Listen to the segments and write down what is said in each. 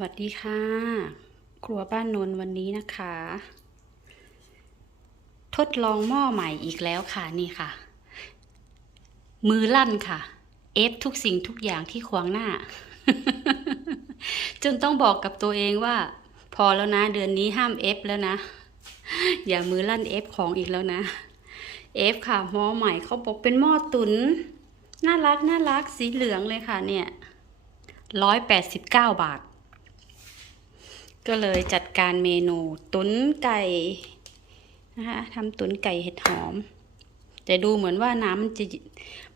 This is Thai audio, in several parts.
วัสดีค่ะ ครัวบ้านนนวันนี้นะคะ ทดลองหม้อใหม่อีกแล้วค่ะนี่ค่ะ มือลั่นค่ะ เอฟทุกสิ่งทุกอย่างที่ขวางหน้า จนต้องบอกกับตัวเองว่า พอแล้วนะ เดือนนี้ห้ามเอฟแล้วนะ อย่ามือลั่นเอฟของอีกแล้วนะเอฟค่ะหม้อใหม่เขาบอกเป็นหม้อตุนน่ารักน่ารักสีเหลืองเลยค่ะเนี่ยร้อยแปดสิบเก้าบาท ก็เลยจัดการเมนูตุ๋นไก่นะคะทำตุ๋นไก่เห็ดหอม แต่ดูเหมือนว่าน้ำมันจะ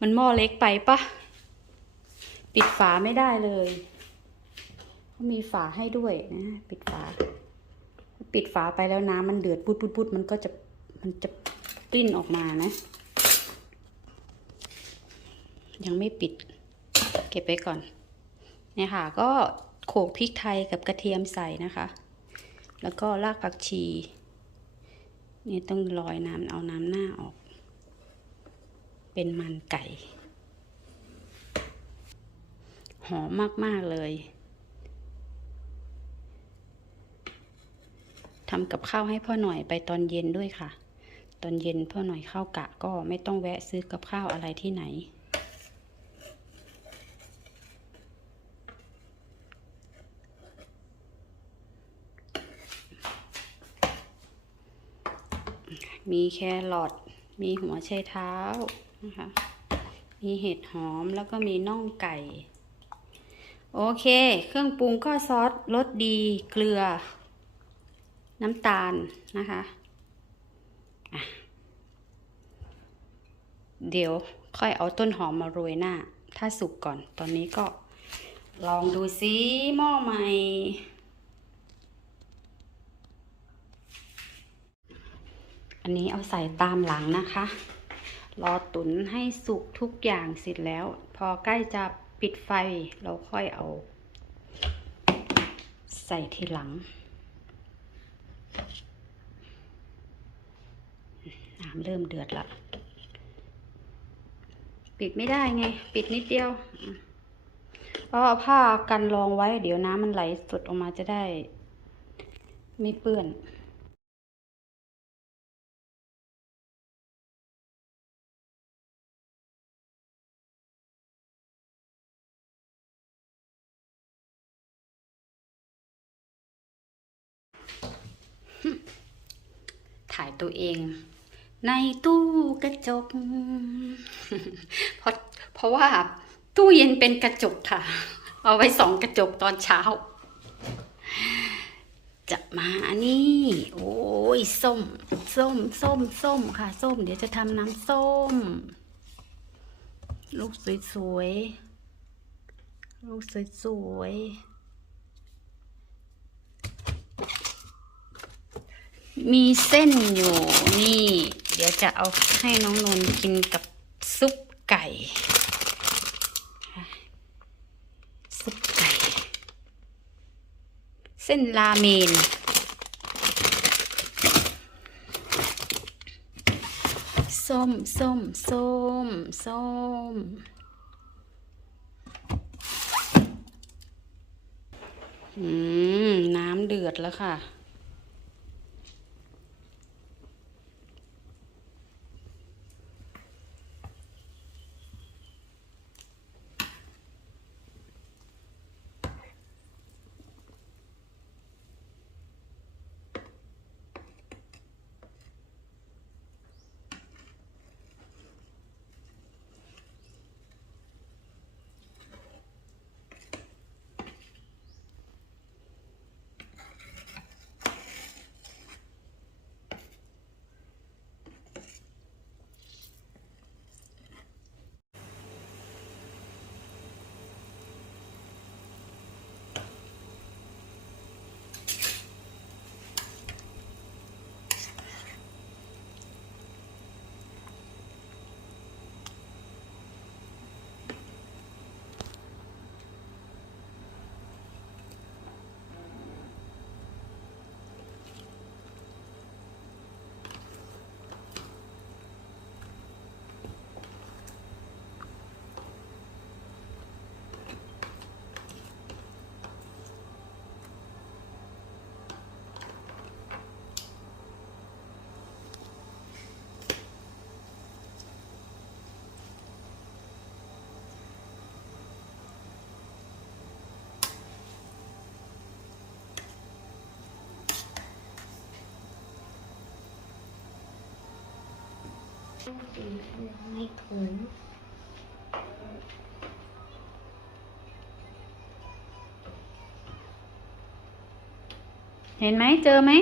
มันหม้อเล็กไปปะปิดฝาไม่ได้เลยเขามีฝาให้ด้วยนะ ปิดฝา ปิดฝาไปแล้วน้ำมันเดือดปุดปุดปุดมันก็จะมันจะปิ้นออกมานะ ยังไม่ปิด เก็บไปก่อนเนี่ยค่ะก็ ขกพริกไทยกับกระเทียมใส่นะคะ แล้วก็รากผักชี นี่ต้องลอยน้ำเอาน้ำหน้าออก เป็นมันไก่ หอมมาก ๆ เลยทำกับข้าวให้พ่อหน่อยไปตอนเย็นด้วยค่ะ ตอนเย็นพ่อหน่อยเข้ากะก็ไม่ต้องแวะซื้อกับข้าวอะไรที่ไหน มีแครอทมีหัวไชเท้านะคะ มีเห็ดหอมแล้วก็มีน่องไก่ โอเค เครื่องปรุงก็ซอสรสดีเกลือ น้ำตาลนะคะะเดี๋ยวค่อยเอาต้นหอมมาโรยหน้า ถ้าสุกก่อนตอนนี้ก็ลองดูซิหม้อใหม่ อันนี้เอาใส่ตามหลังนะคะ รอตุ๋นให้สุกทุกอย่างเสร็จแล้ว พอใกล้จะปิดไฟเราค่อยเอา ใส่ทีหลังน้ำเริ่มเดือดละปิดไม่ได้ไง ปิดนิดเดียวก็เอาผ้ากันรองไว้ เดี๋ยวน้ำมันไหลสุดออกมาจะได้ ไม่เปื้อน ตัวเอง ในตู้กระจก เพราะเพราะว่าตู้เย็นเป็นกระจกค่ะ เอาไว้สองกระจกตอนเช้า จะมาอันนี้ โอ้ยส้ม ส้ม ส้ม ส้มค่ะ ส้ม เดี๋ยวจะทำน้ำส้ม ลูกสวยๆ ลูกสวยๆ มีเส้นอยู่นี่ เดี๋ยวจะเอาให้น้องนนท์กินกับซุปไก่ ซุปไก่ เส้นราเมนส้มส้มส้มส้มอืม น้ำเดือดแล้วค่ะ ไม่ถุงเห็นไหมเจอไหม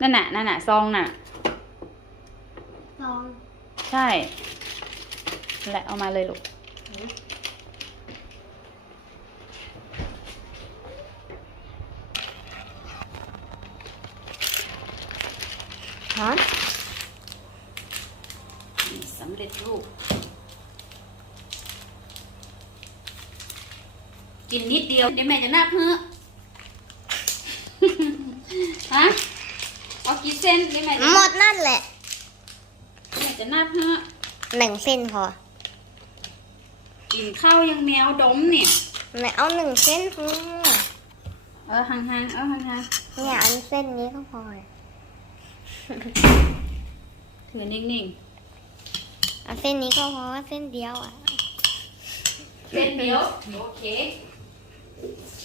นั่นน่ะนั่นน่ะซองน่ะซองใช่นั่นแหละเอามาเลยลูกฮะ สำเร็จรูป กินนิดเดียวเดี๋ยวแม่จะนับเพื่อฮะเอากี่เส้นเดี๋ยวแม่จะหมดนั่นแหละแม่จะนับเพื่อหนึ่งเส้นพอกินข้าวยังแมวดมเนี่ย ไม่เอาหนึ่งเส้นพอเออห่างๆ เอาห่างเนี่ยอันเส้นนี้ก็พอๆถือนิ่งเอาเส้นนี้ก็พอเส้นเดียวอะๆเส้นเดียวโอเค Thank you.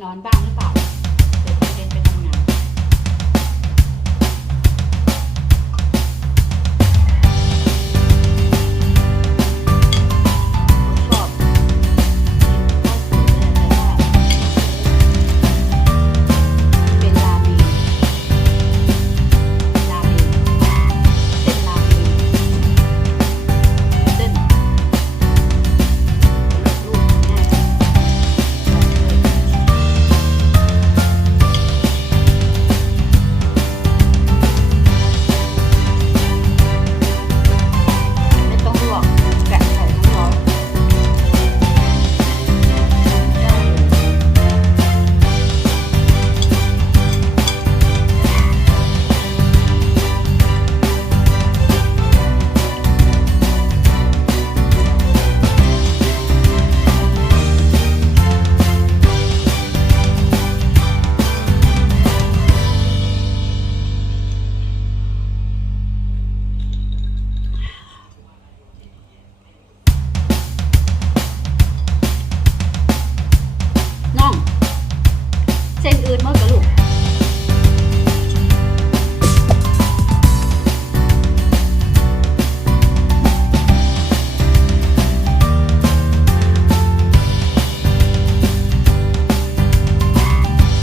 นอนบ้างหรือเปล่า